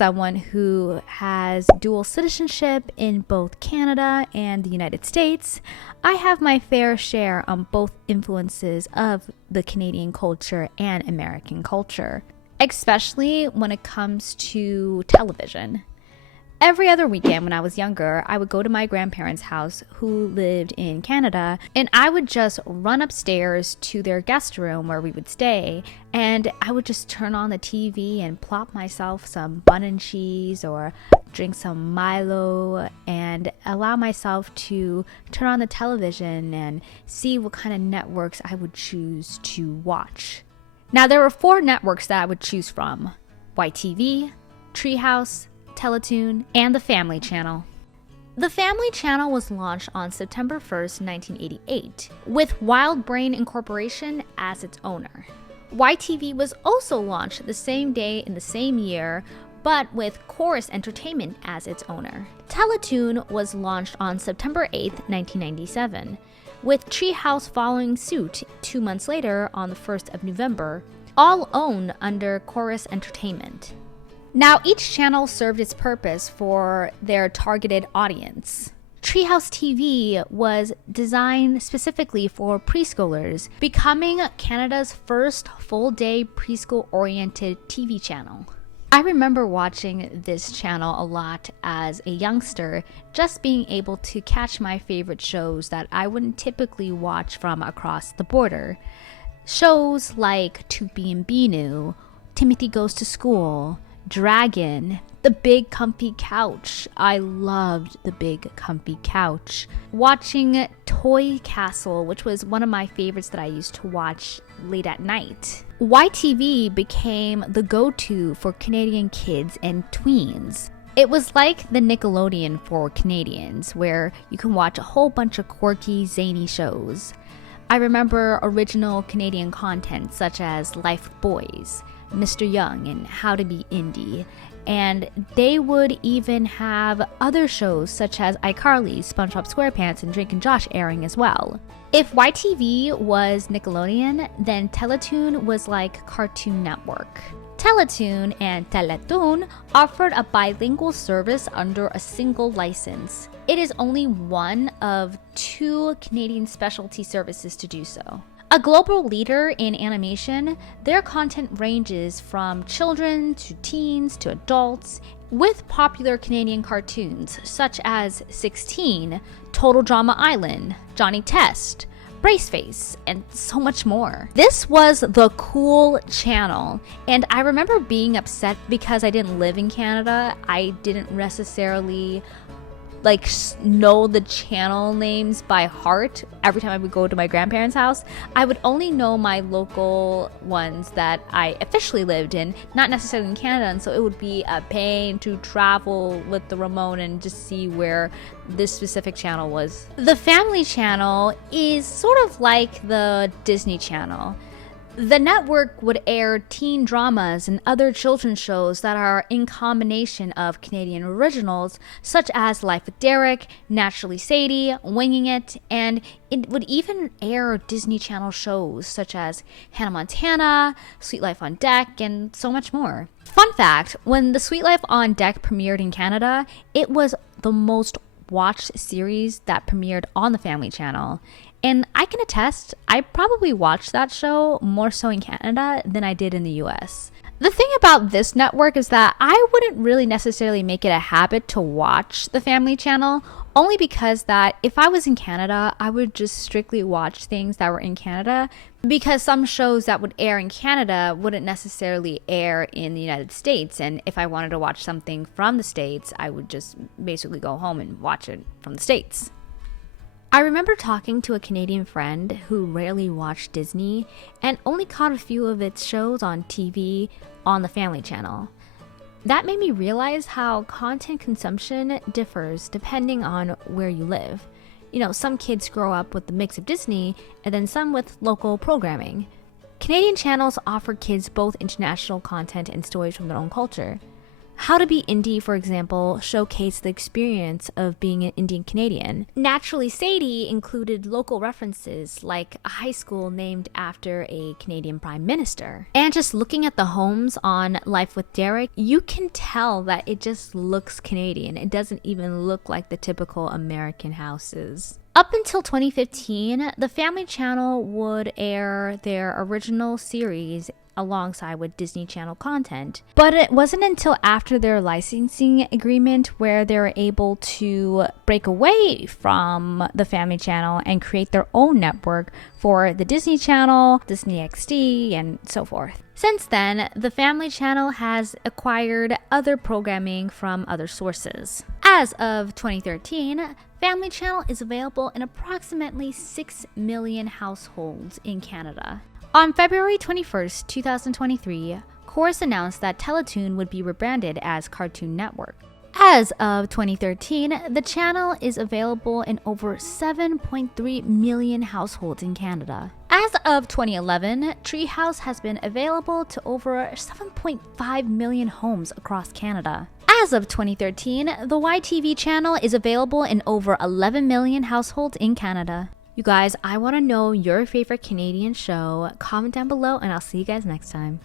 someone who has dual citizenship in both Canada and the United States, I have my fair share on both influences of the Canadian culture and American culture, especially when it comes to television. Every other weekend when I was younger, I would go to my grandparents' house who lived in Canada, and I would just run upstairs to their guest room where we would stay, and I would just turn on the TV and plop myself some bun and cheese or drink some Milo and allow myself to turn on the television and see what kind of networks I would choose to watch. Now, there were 4 networks that I would choose from: YTV, Treehouse, Teletoon, and the Family Channel. The Family Channel was launched on September 1st, 1988, with Wild Brain Incorporation as its owner. YTV was also launched the same day in the same year, but with Chorus Entertainment as its owner. Teletoon was launched on September 8th, 1997, with Treehouse following suit 2 months later on the 1st of November, all owned under Chorus Entertainment. Now, each channel served its purpose for their targeted audience. Treehouse TV was designed specifically for preschoolers, becoming Canada's first full-day preschool-oriented TV channel. I remember watching this channel a lot as a youngster, just being able to catch my favorite shows that I wouldn't typically watch from across the border. Shows like Tupi and Binu, Timothy Goes to School, Dragon, The Big Comfy Couch. I loved The Big Comfy Couch. Watching Toy Castle, which was one of my favorites that I used to watch late at night. YTV became the go-to for Canadian kids and tweens. It was like the Nickelodeon for Canadians, where you can watch a whole bunch of quirky, zany shows. I remember original Canadian content such as Life with Boys, Mr. Young, and How to Be Indie. And they would even have other shows such as iCarly, SpongeBob SquarePants, and Drake and Josh airing as well. If YTV was Nickelodeon, then Teletoon was like Cartoon Network. Teletoon and Teletoon offered a bilingual service under a single license. It is only one of 2 Canadian specialty services to do so. A global leader in animation, their content ranges from children to teens to adults, with popular Canadian cartoons such as 16, Total Drama Island, Johnny Test, Braceface, and so much more. This was the cool channel, and I remember being upset because I didn't live in Canada. I didn't necessarily know the channel names by heart. Every time I would go to my grandparents' house, I would only know my local ones that I officially lived in, not necessarily in Canada, and so it would be a pain to travel with the remote and just see where this specific channel was. The Family Channel is sort of like the Disney Channel. The network would air teen dramas and other children's shows that are in combination of Canadian originals, such as Life with Derek, Naturally Sadie, Winging It, and it would even air Disney Channel shows such as Hannah Montana, Sweet Life on Deck, and so much more. Fun fact, when the Sweet Life on Deck premiered in Canada, it was the most watched series that premiered on the Family Channel. And I can attest, I probably watched that show more so in Canada than I did in the US. The thing about this network is that I wouldn't really necessarily make it a habit to watch the Family Channel, only because that if I was in Canada, I would just strictly watch things that were in Canada, because some shows that would air in Canada wouldn't necessarily air in the United States. And if I wanted to watch something from the States, I would just basically go home and watch it from the States. I remember talking to a Canadian friend who rarely watched Disney and only caught a few of its shows on TV on the Family Channel. That made me realize how content consumption differs depending on where you live. You know, some kids grow up with the mix of Disney and then some with local programming. Canadian channels offer kids both international content and stories from their own culture. How to Be Indie, for example, showcased the experience of being an Indian Canadian. Naturally Sadie included local references like a high school named after a Canadian Prime Minister. And just looking at the homes on Life with Derek, you can tell that it just looks Canadian. It doesn't even look like the typical American houses. Up until 2015, the Family Channel would air their original series alongside with Disney Channel content. But it wasn't until after their licensing agreement where they were able to break away from the Family Channel and create their own network for the Disney Channel, Disney XD, and so forth. Since then, the Family Channel has acquired other programming from other sources. As of 2013, Family Channel is available in approximately 6 million households in Canada. On February 21st, 2023, Corus announced that Teletoon would be rebranded as Cartoon Network. As of 2013, the channel is available in over 7.3 million households in Canada. As of 2011, Treehouse has been available to over 7.5 million homes across Canada. As of 2013, the YTV channel is available in over 11 million households in Canada. You guys, I want to know your favorite Canadian show. Comment down below and I'll see you guys next time.